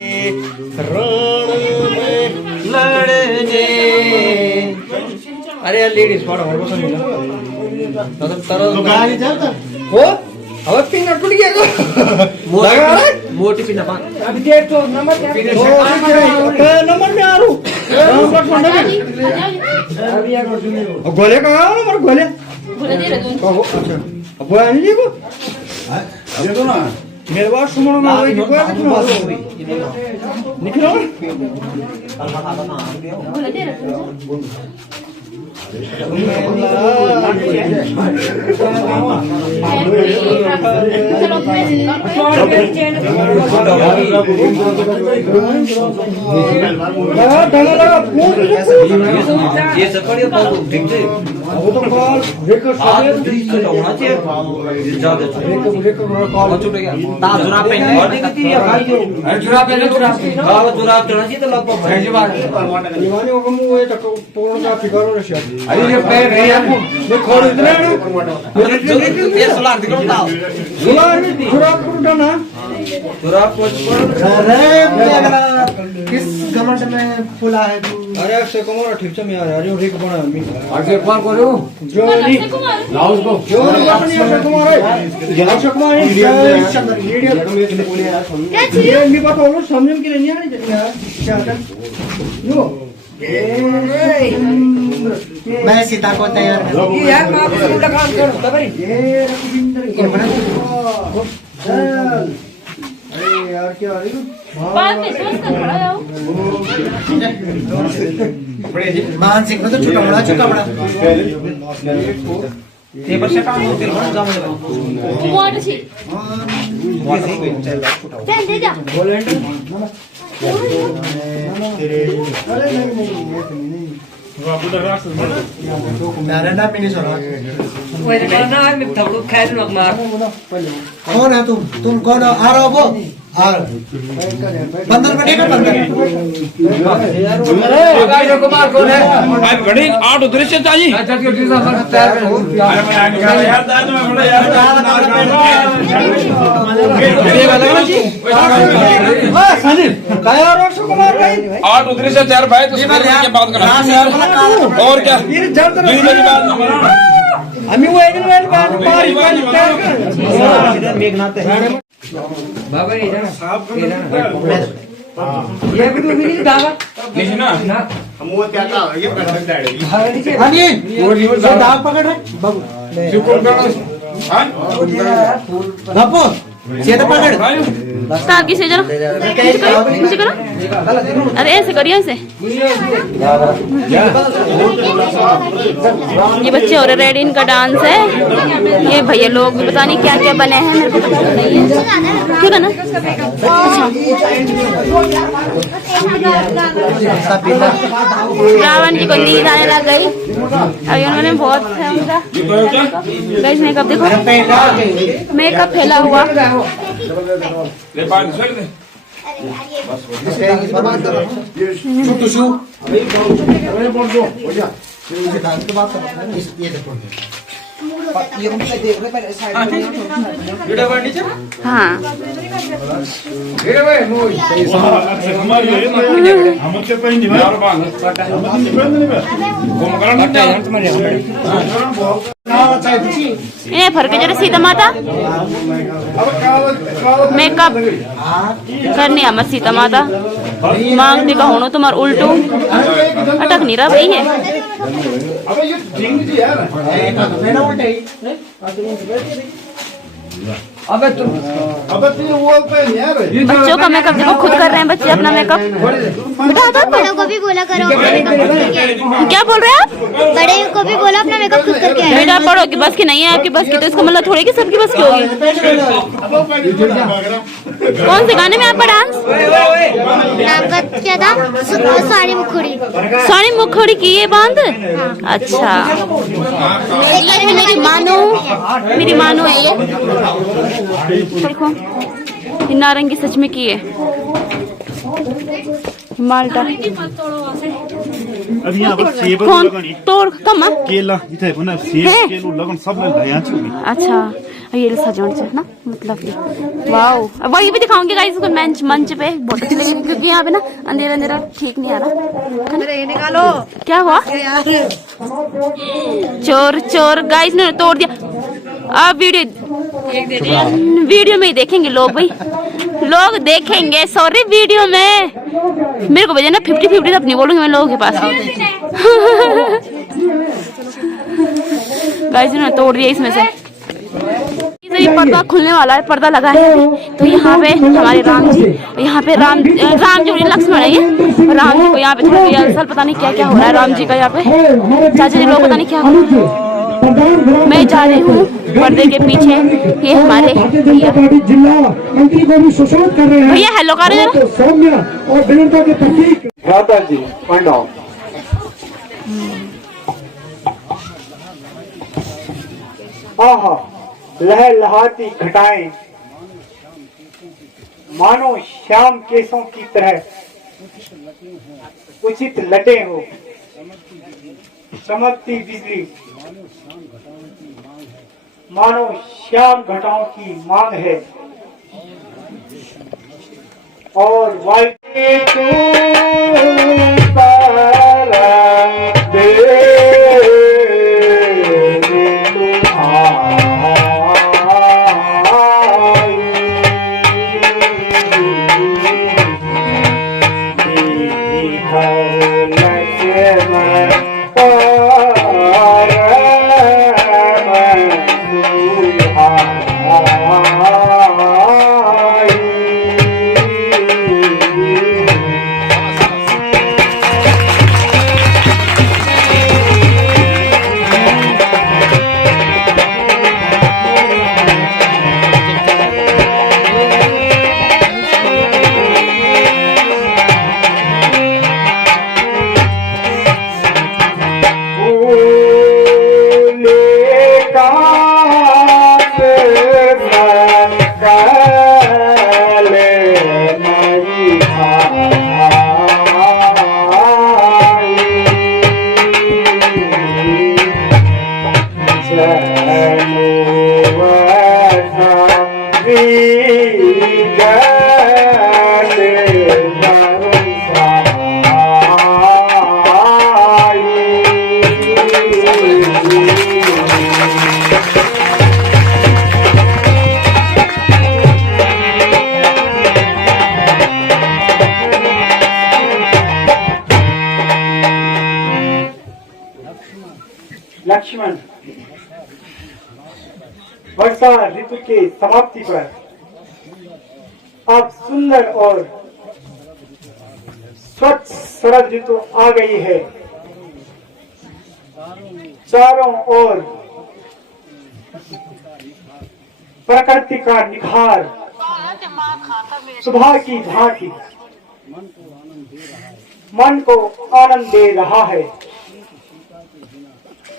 लड़ने अरे यार लेडीज पाड़ो और पसंद नहीं हो अब पिन टूट गया मोटी पिन अभी देख तो नंबर में आ रू गोले का नंबर गोले अब गोले नहीं को ये तो ना मेरे पास सुमनो में वही कोई निकलो ये सब बढ़िया पाओ ठीक है वो तो कॉल ब्रेकर होना चाहिए ज्यादा ब्रेकर कॉल छूट गया ता जुराब पहनने और दिखती है भाई जुराब पहनने हां जुराब चढ़ना चाहिए तो लगभग भाई बात दीवानी को मुंह ये तक पूर्ण का फिगर हो रहा है अरे ये पैर है आपको मैं खोल इतना ना ये सोलार दिखो ताओ सोलार में जुराब टूटा ना जुराब को अरे किस घमंड में फुला है तू अरे अक्षय कुमार ठीक से मैं आ रहा हूं रिक बना मैं अक्षय कुमार को रो जो नहीं लाउस को जो अपनी अक्षय कुमार है अक्षय कुमार वीडियो ये मैं बात बोलूं समझने के लिए नहीं आनी चाहिए यार क्या कर नो मैं सीता को तैयार कर ये यार मां को उल्टा काम कर तबरी ये रविंद्र के बना अरे यार क्या आ रही हो बाद में सोच कर खड़ा हो मानसिक में तो छोटा बड़ा टेबल से काम होते हैं जाम लगा मोड़ छी चल दे जा बोलेंड अरे नहीं मेरा नाम मिनी सोना वो इधर ना मैं थोड़ा खेल मत मार कौन है तुम कौन हो आ रहा हो बंदर बैठेगा बंदर कुमार कौन है भाई घड़ी 8 दृश्य चाहिए कुमार भाई 8 दृश्य 4 भाई तो के बात करा और क्या हमें वो एक बात मेघनाथ बाबा इधर ये भी तो नहीं दावा नहीं ना हम वो क्या था ये पकड़ डाले हाँ जी वो दाग पकड़ रहे बाबू बाबू सीधा पकड़ स्टार किसे जरा नीचे करो अरे ऐसे करिए ऐसे ये बच्चे हो रहे रेडी इनका डांस है ये भैया लोग भी पता नहीं क्या क्या बने हैं मेरे को पता नहीं है ठीक है ना अच्छा रावण जी को नींद आने लग गई अभी उन्होंने बहुत मेकअप देखो मेकअप फैला हुआ ले पानी सर दे हाँ फर्क जरा सीता माता मेकअप करनी है मत सीता माता मांगते का होनो तुम्हार उल्टू अटक नहीं रहा भाई है अबे तुम वो पे यार बच्चों का मेकअप देखो खुद कर रहे हैं बच्चे अपना मेकअप बेटा तो बड़ों को भी बोला करो अपना मेकअप खुद करके आए। क्या बोल रहे हैं आप बड़े को भी बोला अपना मेकअप खुद करके आए। बेटा पढ़ो की बस की नहीं है आपकी बस की तो इसका मतलब थोड़ी कि सबकी बस की होगी कौन से गाने में आपका डांस नाम का क्या था साड़ी मुखड़ी साड़ी मुखड़ी की ये बांध अच्छा ये है मेरी मानो है ये देखो ये नारंगी सच में की है माल्टा अब यहाँ पर सेब कौन तोड़ कम केला इथे पुनः सेब केलु लगन सब यहाँ छु अच्छा ये सजावट है ना, मतलब ये वाओ। अब वही भी दिखाऊंगी गाइस इसको मंच पे, बहुत अच्छी लगेगी क्योंकि यहाँ पे ना अंधेरा अंधेरा ठीक नहीं आ रहा। निकालो क्या हुआ, चोर चोर गाइस ने तोड़ दिया। अब वीडियो में ही देखेंगे लोग, भाई लोग देखेंगे, सॉरी वीडियो में मेरे को भेजना 50-50 तब नहीं बोलूंगी मैं लोगों के पास। गाइस ने तोड़ दिया इसमें से। ये पर्दा खुलने वाला है, पर्दा लगा है। तो यहाँ पे हमारे राम जी, यहाँ पे राम जी लक्ष्मण है, ये राम जी को यहाँ पे थोड़ा रिहर्सल पता नहीं क्या क्या हो रहा है राम जी का यहाँ पे। चाचा जी लोग पता नहीं क्या हो रहा है। मैं जा रही हूँ पर्दे के पीछे, ये हमारे भैया हेलो कर रहे हैं। लहलहाती घटाएं मानो श्याम केसों की तरह उचित लटे हो, चमकती बिजली मानो श्याम घटाओं की मांग है। और वायु लक्ष्मण वर्षा ऋतु के समाप्ति पर अब सुंदर और स्वच्छ शरद ऋतु आ गई है। चारों ओर प्रकृति का निखार सुबह की भांति मन को आनंद दे रहा है,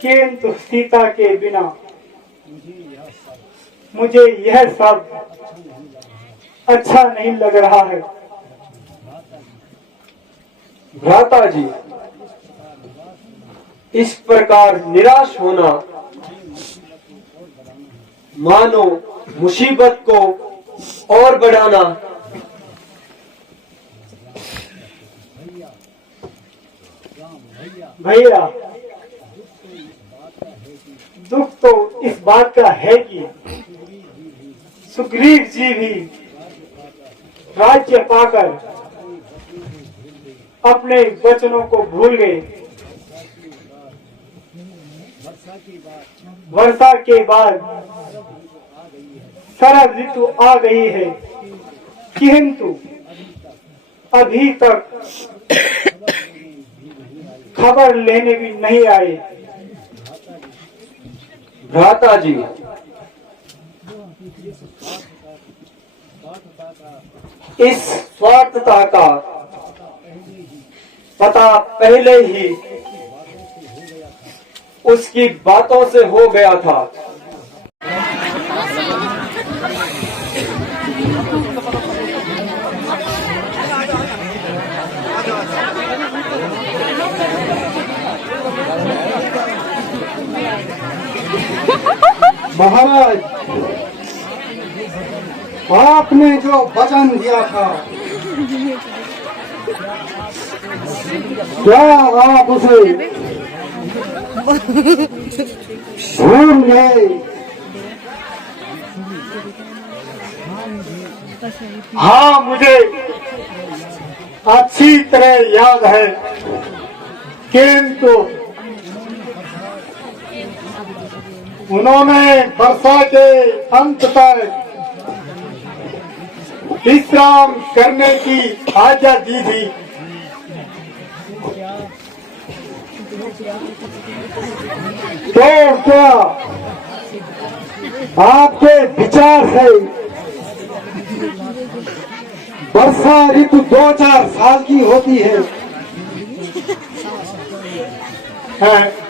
किंतु सीता के बिना मुझे यह सब अच्छा नहीं लग रहा है। भ्राता जी, इस प्रकार निराश होना मानो मुसीबत को और बढ़ाना। भैया, दुख तो इस बात का है कि सुग्रीव जी भी राज्य पाकर अपने वचनों को भूल गए। वर्षा के बाद शरद ऋतु आ गई है, किंतु अभी तक खबर लेने भी नहीं आए। भ्राता जी, इस स्वार्थता का पता पहले ही उसकी बातों से हो गया था। महाराज, आपने जो वचन दिया था, क्या आप उसे भूल गए? हाँ, मुझे अच्छी तरह याद है, किंतु उन्होंने वर्षा के अंत तक विश्राम करने की आज्ञा दी थी। तो क्या आपके विचार से वर्षा ऋतु 2-4 साल की होती है?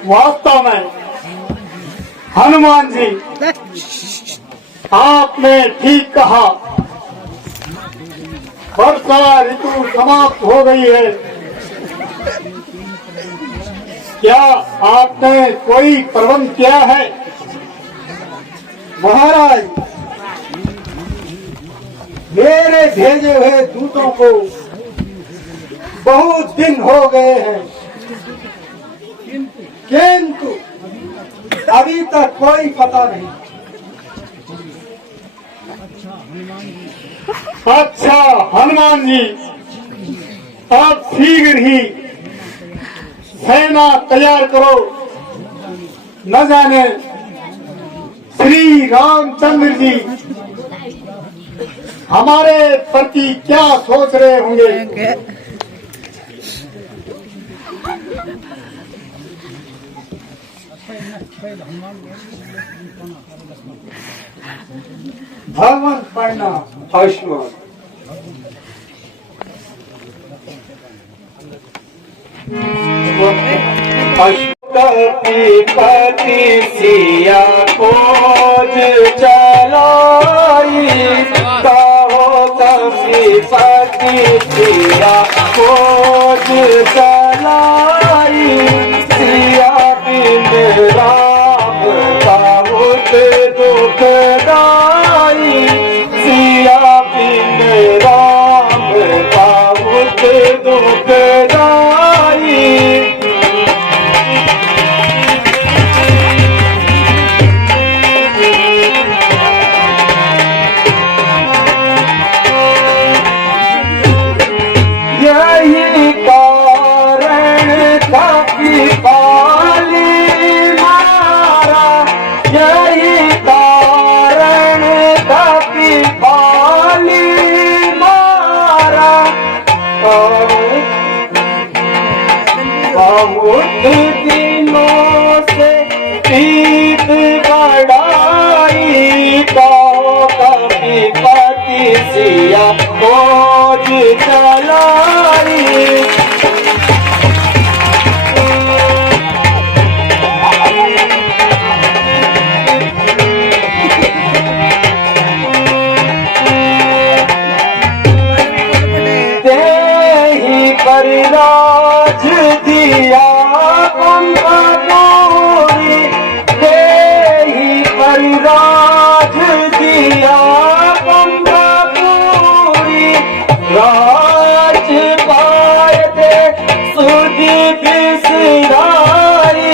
वास्तव में हनुमान जी, आपने ठीक कहा, वर्षा ऋतु समाप्त हो गई है। क्या आपने कोई प्रबंध किया है? महाराज, मेरे भेजे हुए दूतों को बहुत दिन हो गए हैं, किंतु अभी तक कोई पता नहीं। अच्छा हनुमान जी, आप शीघ्र ही सेना तैयार करो। न जाने श्री रामचंद्र जी हमारे प्रति क्या सोच रहे होंगे। भगवान पढ़ना आयुष्मान। पति सिया खोज चलाई, कहो कभी पति सिया खोज चलाई, सिया बिन राम बहुत दुखदाई, सिया बिन राम बहुत दुखदाई। यही कारण था कि बाली मारा, यही कारण था कि बाली मारा। बहुत दिनों से प्रीत बढ़ाई, कहो कभी पति सिया खोज चलाई। देहि पर राज दिया पंखोरी, देहि पर राज दिया पंखोरी, राज पाए दे सुधि बिसराई,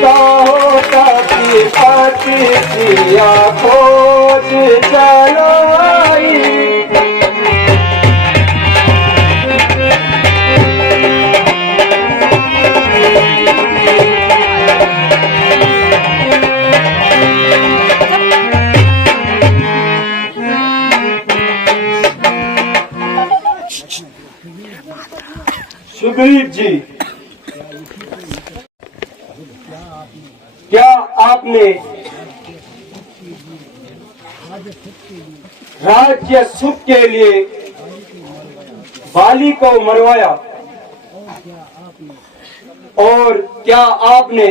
कहो कभी पति सिया खोज चलाई। सुग्रीव जी, क्या आपने राज्य सुख के लिए बाली को मरवाया, और क्या आपने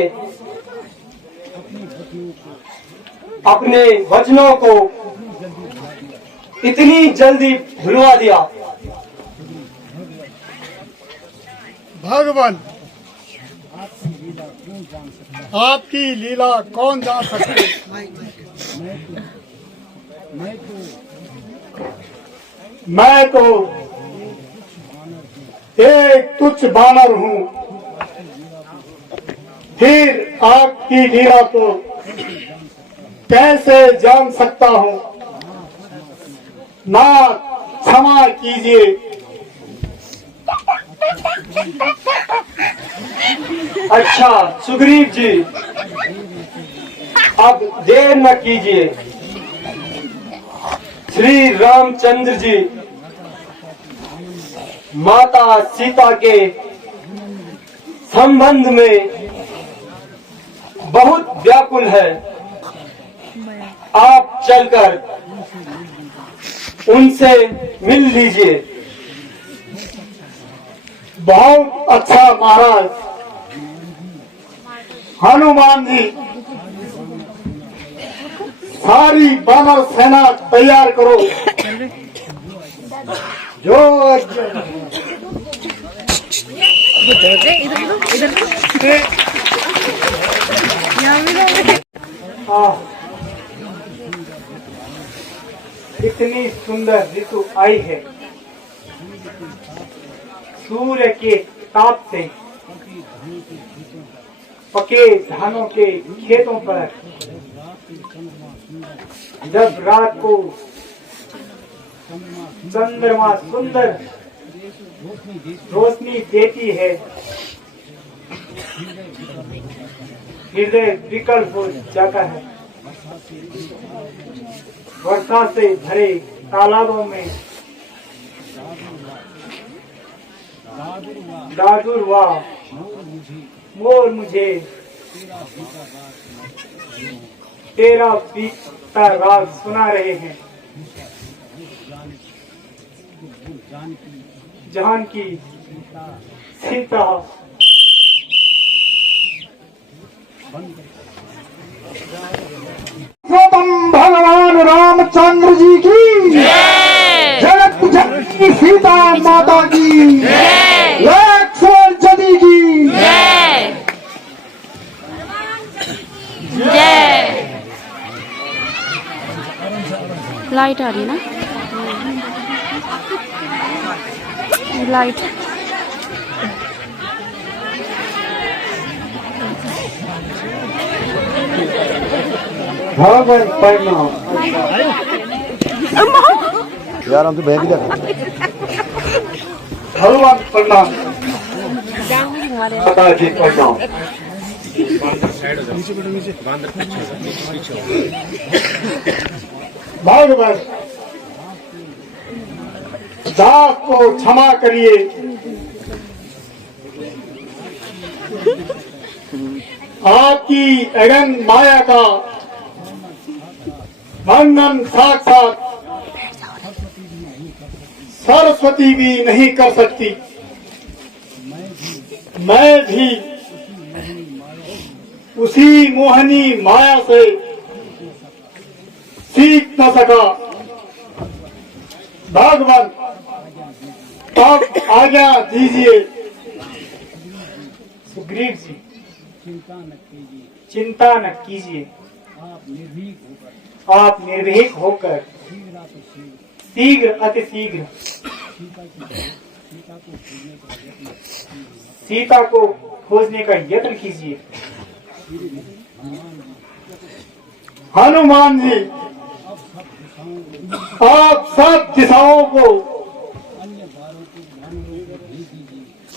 अपने वचनों को इतनी जल्दी भुलवा दिया? भगवान, आपकी लीला कौन जान सकते? मैं तो एक तुच्छ बानर हूँ, फिर आपकी लीला को कैसे जान सकता हूँ। नाथ क्षमा कीजिए। अच्छा सुग्रीव जी, अब देर न कीजिए। श्री रामचंद्र जी माता सीता के संबंध में बहुत व्याकुल है। आप चलकर उनसे मिल लीजिए। बहुत अच्छा महाराज। हनुमान जी, सारी बानर सेना तैयार करो। जो इतनी सुंदर ऋतु आई है। सूर्य के ताप से पके धानों के खेतों पर जब रात को चंद्रमा सुंदर रोशनी देती है, हृदय विकल हो जाता है। वर्षा से भरे तालाबों में दादुर व मोर मुझे तेरा बीता राग सुना रहे हैं। जानकी सीता भगवान रामचंद्र जी की जगत जननी सीता माता की जदी की जय। लाइट आ रही है ना, लाइट। भगवान प्रणाम। यार हम तो बैग ही भगवान प्रणाम। दादाजी प्रणाम। भगवान दास को क्षमा करिए। आपकी अगन माया का वर्णन साक्षात सरस्वती भी नहीं कर सकती। मैं भी उसी मोहनी माया से सीख न सका। भगवान तब आज्ञा दीजिए। सुग्रीव जी, चिंता न कीजिए। आप निर्भीक होकर शीघ्र अति शीघ्र सीता को खोजने का यत्न कीजिए। हनुमान जी, आप सब दिशाओं को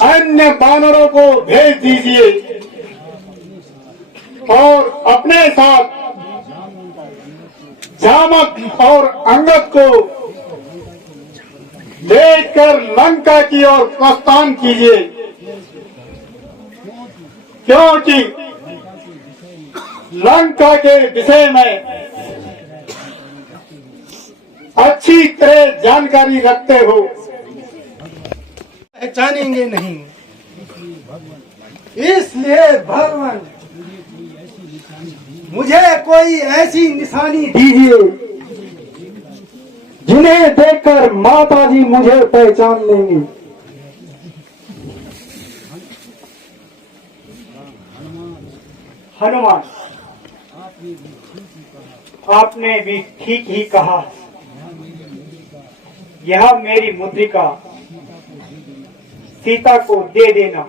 अन्य बानरों को भेज दीजिए और अपने साथ जामक और अंगद को लेकर लंका की ओर प्रस्थान कीजिए, क्योंकि लंका के विषय में अच्छी तरह जानकारी रखते हो। पहचानेंगे नहीं, इसलिए भगवान मुझे कोई ऐसी निशानी दीजिए जिन्हें देखकर माताजी मुझे पहचान लेंगी। हनुमान, आपने भी ठीक ही कहा। यह मेरी मुद्रिका सीता को दे देना।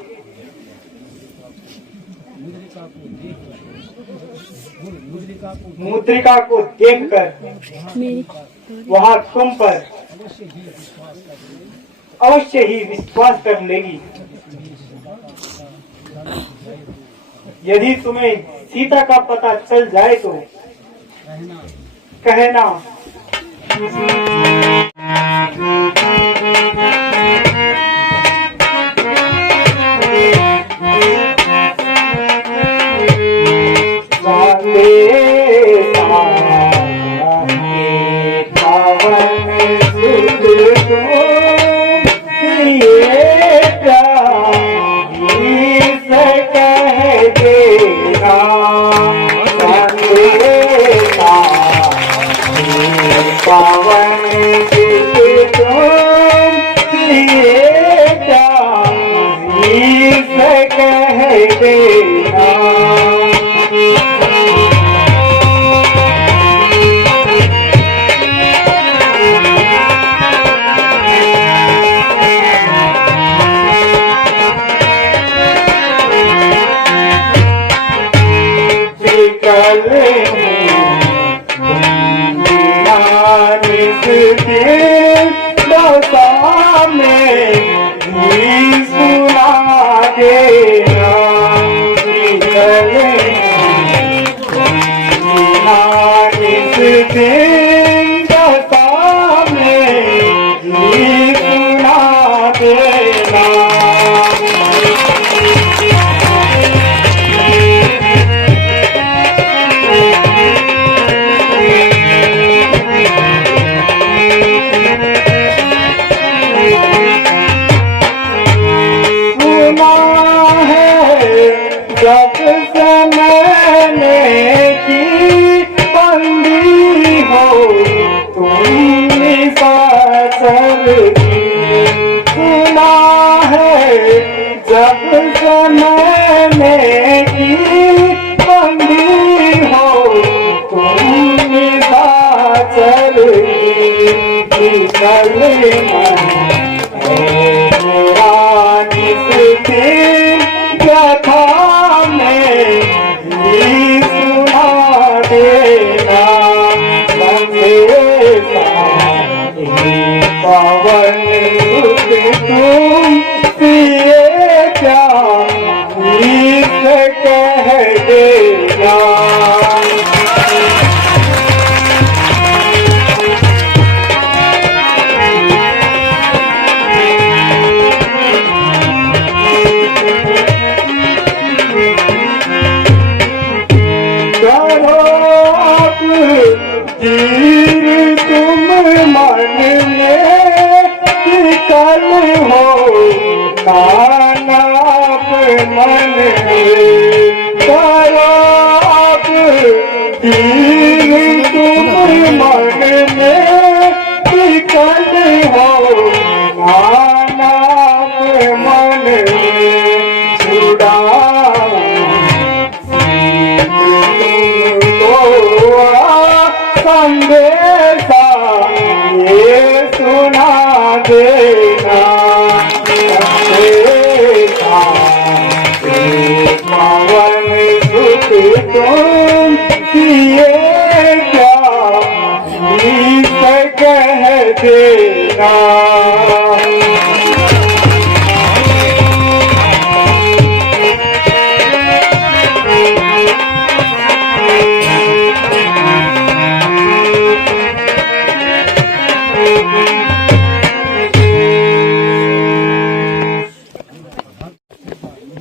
मुद्रिका को देखकर वह तुम पर अवश्य ही विश्वास कर लेगी। यदि तुम्हें सीता का पता चल जाए तो कहना।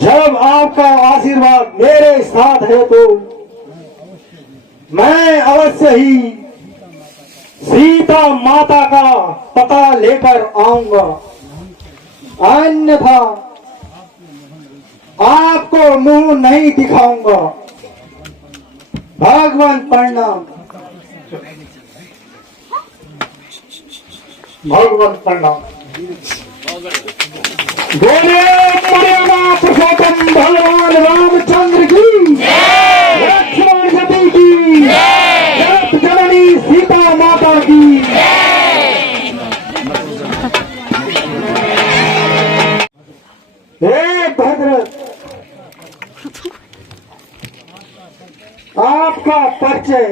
जब आपका आशीर्वाद मेरे साथ है तो मैं अवश्य ही सीता माता का पता लेकर आऊंगा, अन्यथा आपको मुंह नहीं दिखाऊंगा। भगवान प्रणाम। भगवान प्रणाम। बोले पुरुषोत्तम भगवान रामचंद्र की, लक्ष्मण सती की, जगत जननी सीता माता की। आपका परिचय